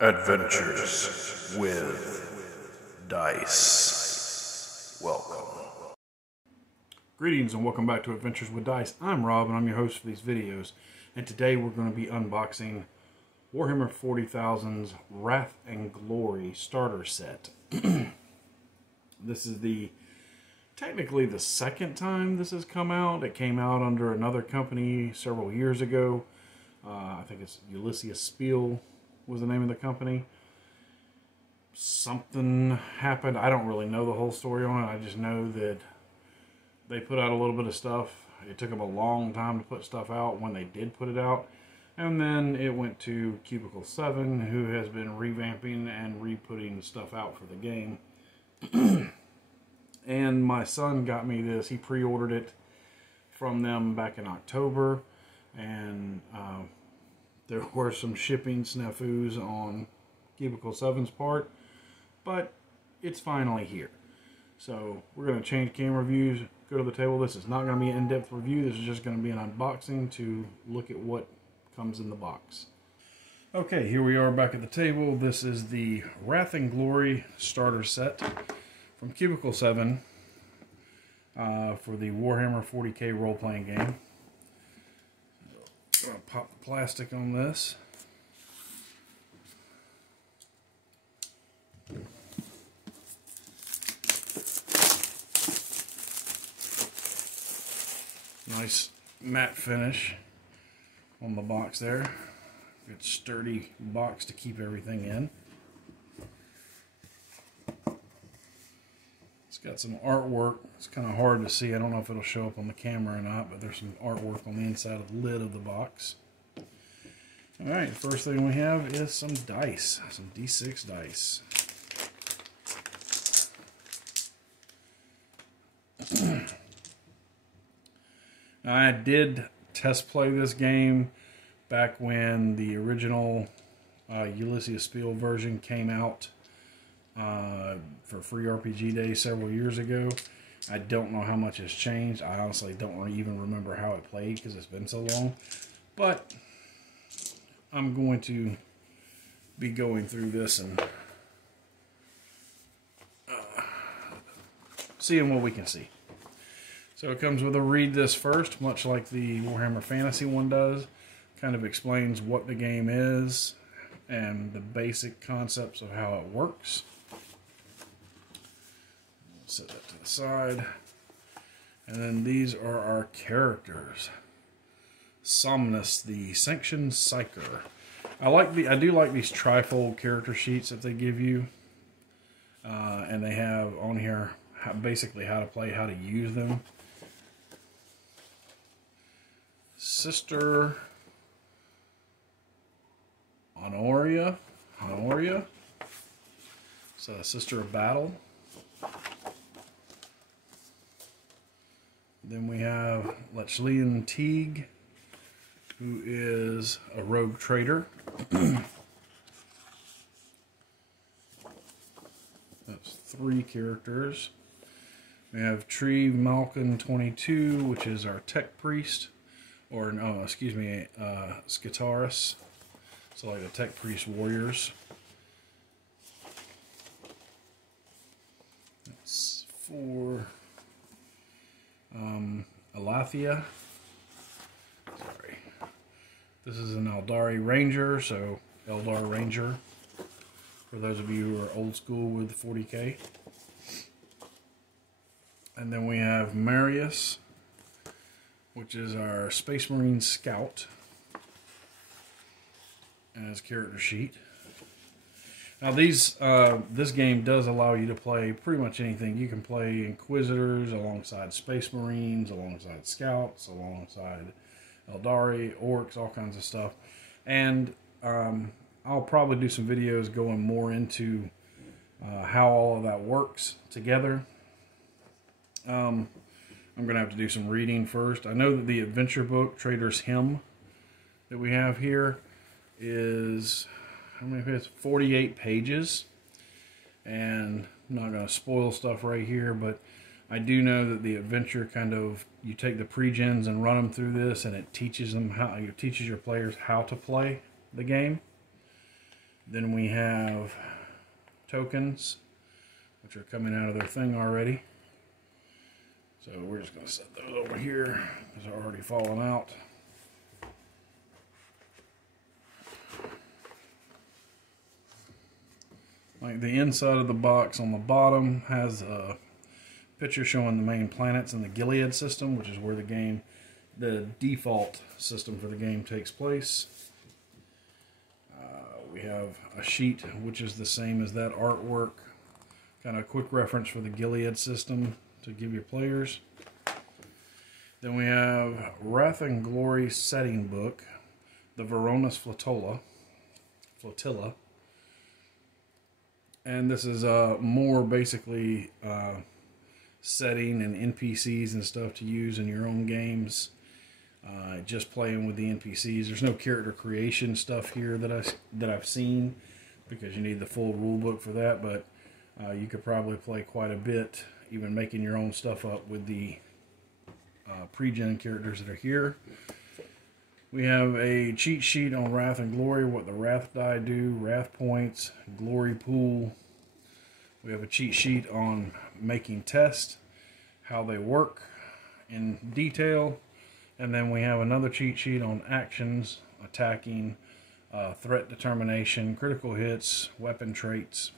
Adventures with Dice. Welcome. Greetings and welcome back to Adventures with Dice. I'm Rob and I'm your host for these videos. And today we're going to be unboxing Warhammer 40,000's Wrath and Glory starter set. This is technically the second time this has come out. It came out under another company several years ago. I think it's Ulysses Spiel was the name of the company. Something happened. I don't really know the whole story on it. I just know that they put out a little bit of stuff. It took them a long time to put stuff out when they did put it out. And then it went to Cubicle 7, who has been revamping and re-putting stuff out for the game. And my son got me this. He pre-ordered it from them back in October. And there were some shipping snafus on Cubicle 7's part. But it's finally here. So we're going to change camera views, go to the table. This is not going to be an in-depth review. This is just going to be an unboxing to look at what comes in the box. Okay, here we are back at the table. This is the Wrath and Glory starter set from Cubicle 7 for the Warhammer 40k role-playing game. I'm going to pop the plastic on this. Nice matte finish on the box there. Good sturdy box to keep everything in. It's got some artwork. It's kind of hard to see. I don't know if it'll show up on the camera or not, but there's some artwork on the inside of the lid of the box. Alright, the first thing we have is some dice. Some D6 dice. Now, I did test play this game back when the original Ulysses Spiel version came out for free RPG Day several years ago. I don't know how much has changed. I honestly don't even remember how it played because it's been so long. But I'm going to be going through this and seeing what we can see. So it comes with a read this first, much like the Warhammer Fantasy one does. Kind of explains what the game is and the basic concepts of how it works. Set that to the side. And then these are our characters. Somnus, the Sanctioned Psyker. I do like these trifold character sheets that they give you. And they have on here basically how to play, how to use them. Sister Honoria. So Sister of Battle. Then we have Lechlean Teague, who is a rogue trader. That's 3 characters. We have Treve Malkin 22, which is our tech priest. Or, no, excuse me, Skitaris. So like the tech priest warriors. That's 4. Alathia. Sorry. This is an Eldari Ranger, so Eldar Ranger. For those of you who are old school with 40k. And then we have Marius, which is our Space Marine Scout, and his character sheet. Now this game does allow you to play pretty much anything. You can play Inquisitors alongside Space Marines, alongside Scouts, alongside Eldari, Orcs, all kinds of stuff. And I'll probably do some videos going more into how all of that works together. I'm going to have to do some reading first. I know that the adventure book, Trader's Hymn, that we have here is, how many pages? 48 pages. And I'm not going to spoil stuff right here, but I do know that the adventure kind of, you take the pre-gens and run them through this, and it teaches them how, it teaches your players how to play the game. Then we have tokens, which are coming out of their thing already. So we're just going to set those over here because they're already falling out. Like the inside of the box on the bottom has a picture showing the main planets in the Gilead system, which is where the default system for the game takes place. We have a sheet which is the same as that artwork. Kind of a quick reference for the Gilead system to give your players. Then we have Wrath and Glory setting book, the Verona's Flotilla. And this is more basically setting and NPCs and stuff to use in your own games. Just playing with the NPCs. There's no character creation stuff here that I've seen, because you need the full rule book for that. But you could probably play quite a bit, even making your own stuff up with the pre-gen characters that are here. We have a cheat sheet on Wrath and Glory, what the Wrath die do, Wrath points, Glory pool. We have a cheat sheet on making tests, how they work in detail. And then we have another cheat sheet on actions, attacking, threat determination, critical hits, weapon traits.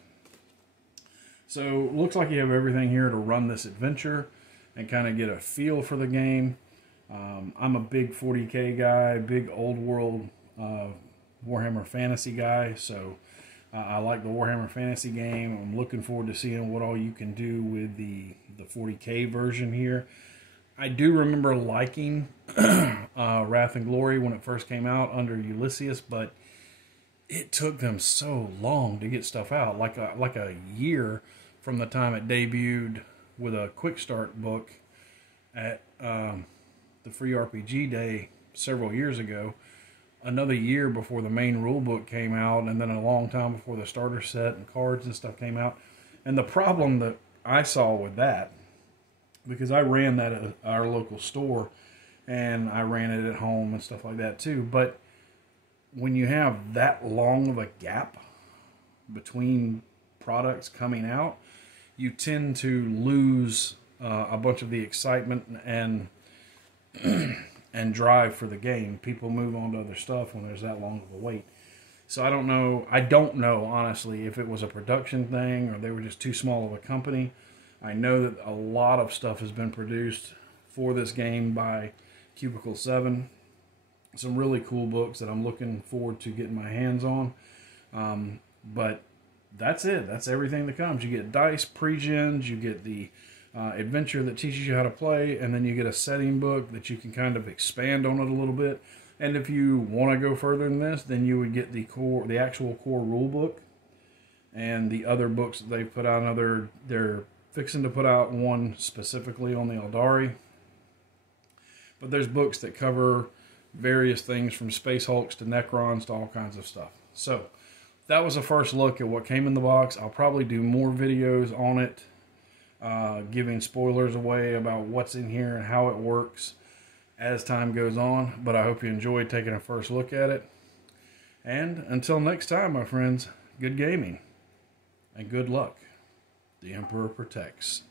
So looks like you have everything here to run this adventure and kind of get a feel for the game. I'm a big 40K guy, big old world Warhammer Fantasy guy, so I like the Warhammer Fantasy game. I'm looking forward to seeing what all you can do with the 40K version here. I do remember liking Wrath and Glory when it first came out under Ulysses, but it took them so long to get stuff out, like a year from the time it debuted with a quick start book at the Free RPG Day several years ago, another year before the main rule book came out, and then a long time before the starter set and cards and stuff came out. And the problem that I saw with that, because I ran that at our local store and I ran it at home and stuff like that too, but when you have that long of a gap between products coming out, you tend to lose a bunch of the excitement and drive for the game. People move on to other stuff when there's that long of a wait. So I don't know honestly if it was a production thing or they were just too small of a company. I know that a lot of stuff has been produced for this game by Cubicle 7. Some really cool books that I'm looking forward to getting my hands on. But that's it. That's everything that comes. You get dice, pre-gens, you get the adventure that teaches you how to play, and then you get a setting book that you can kind of expand on it a little bit. And if you want to go further than this, then you would get the actual core rule book and the other books that they've put out. They're fixing to put out one specifically on the Eldari. But there's books that cover various things from Space Hulks to Necrons to all kinds of stuff. So that was a first look at what came in the box. I'll probably do more videos on it, giving spoilers away about what's in here and how it works as time goes on. But I hope you enjoyed taking a first look at it. And until next time, my friends, good gaming and good luck. The Emperor protects.